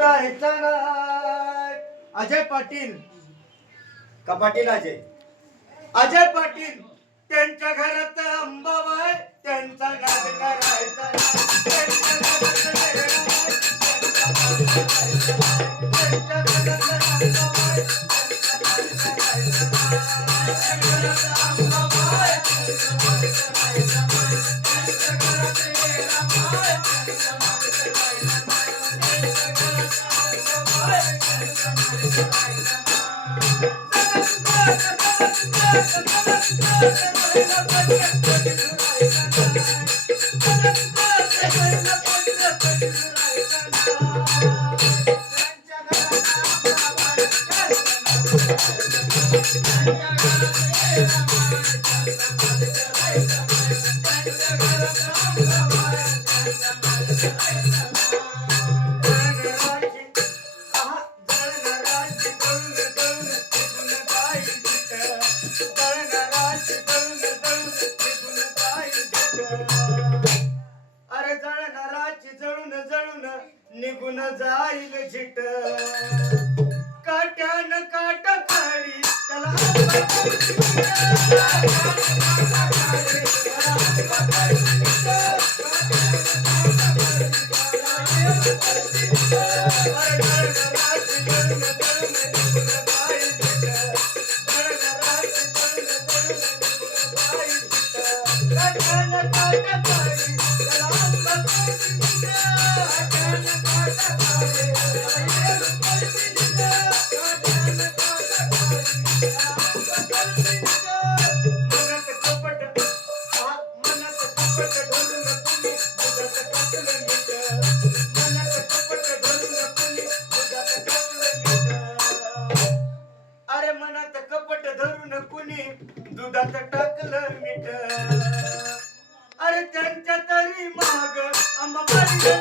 राहायचा नाही. अजय पाटील का पाटील अजय? अजय पाटील त्यांच्या घरात अंबाबाई त्यांचा नाद करायचा नाही. त्यांच्या घरात लेकराबाई, त्यांच्या घरात अंबाबाई, त्यांचा नाद करायचा नाही. अरे जळणाराची जळून जळून निघून जाईल झिट. काट्यान काट काढी त्याला अरे मनात कपट धरून कुणी दुधात टाकलं मीठ. अरे त्यांच्या तरी माग अंबाबाई